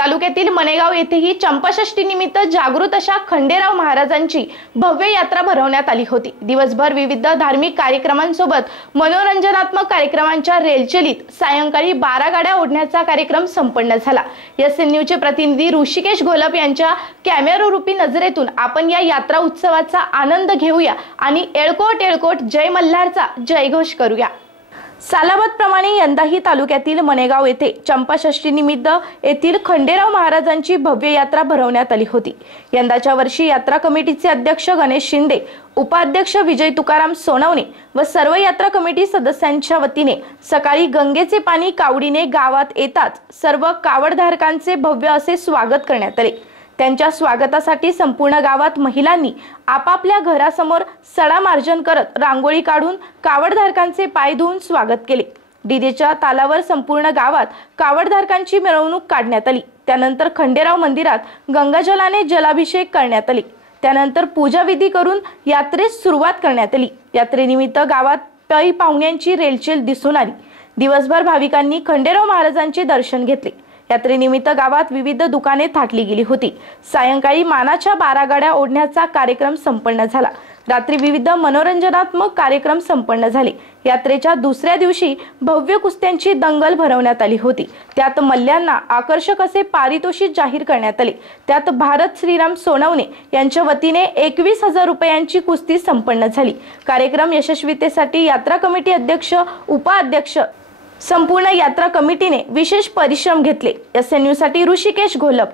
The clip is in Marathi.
तालुक्यातील मनेगाव येथेही चंपाषष्ठी निमित्त जागृत अशा खंडेराव महाराजांची भव्य यात्रा भरवण्यात आली होती। दिवसभर विविध धार्मिक कार्यक्रमांसोबत मनोरंजनात्मक कार्यक्रमांच्या रेलचलीत सायंकाळी 12 गाड्या ओढण्याचा कार्यक्रम संपन्न झाला। एसएन न्यूजचे प्रतिनिधी ऋषिकेश घोलप यांच्या कॅमेरारूपी नजरेतून आपण या यात्रा उत्सवाचा आनंद घेऊया आणि एळकोट एळकोट जय मल्हारचा जयघोष करूया। सालाबाद प्रमाणे यंदाही तालुक्यातील मनेगाव येथे चंपाषष्ठी निमित्त येथील खंडेराव महाराजांची भव्य यात्रा भरवण्यात आली होती। यंदाच्या वर्षी यात्रा कमिटीचे अध्यक्ष गणेश शिंदे, उपाध्यक्ष विजय तुकाराम सोनवणे व सर्व यात्रा कमिटी सदस्यांच्या वतीने सकाळी गंगेचे पाणी कावडीने गावात येताच सर्व कावडधारकांचे भव्य असे स्वागत करण्यात आले। त्यांच्या स्वागतासाठी संपूर्ण गावात महिलांनी आपापल्या घरासमोर सडा मार्जन करत रांगोळी काढून कावडधारकांचे पाय धुवून स्वागत केले। डीजेच्या तालावर संपूर्ण गावात कावडधारकांची मिरवणूक काढण्यात आली। त्यानंतर खंडेराव मंदिरात गंगाजलाने जलाभिषेक करण्यात आले। त्यानंतर पूजा विधी करून यात्रेस सुरुवात करण्यात आली। यात्रेनिमित्त गावात पै पाहुण्यांची रेलचेल दिसून आली। दिवसभर भाविकांनी खंडेराव महाराजांचे दर्शन घेतले। यात्रेनिमित्त गावात विविध दुकाने थाटली गेली होती। सायंकाळी मानाच्या 12 गाड्या ओढण्याचा कार्यक्रम संपन्न झाला। रात्री विविध मनोरंजनात्मक कार्यक्रम संपन्न झाले। यात्रेच्या दुसऱ्या दिवशी भव्य कुस्त्यांची दंगल भरवण्यात आली होती। त्यात मल्ल्यांना आकर्षक असे पारितोषिक जाहीर करण्यात आले। त्यात भारत श्रीराम सोनवणे यांच्या वतीने 21,000 रुपयांची कुस्ती संपन्न झाली। कार्यक्रम यशस्वीतेसाठी यात्रा कमिटी अध्यक्ष, उपाध्यक्ष, संपूर्ण यात्रा कमिटीने विशेष परिश्रम घेतले। एसएन न्यूज साठी ऋषिकेश घोलप।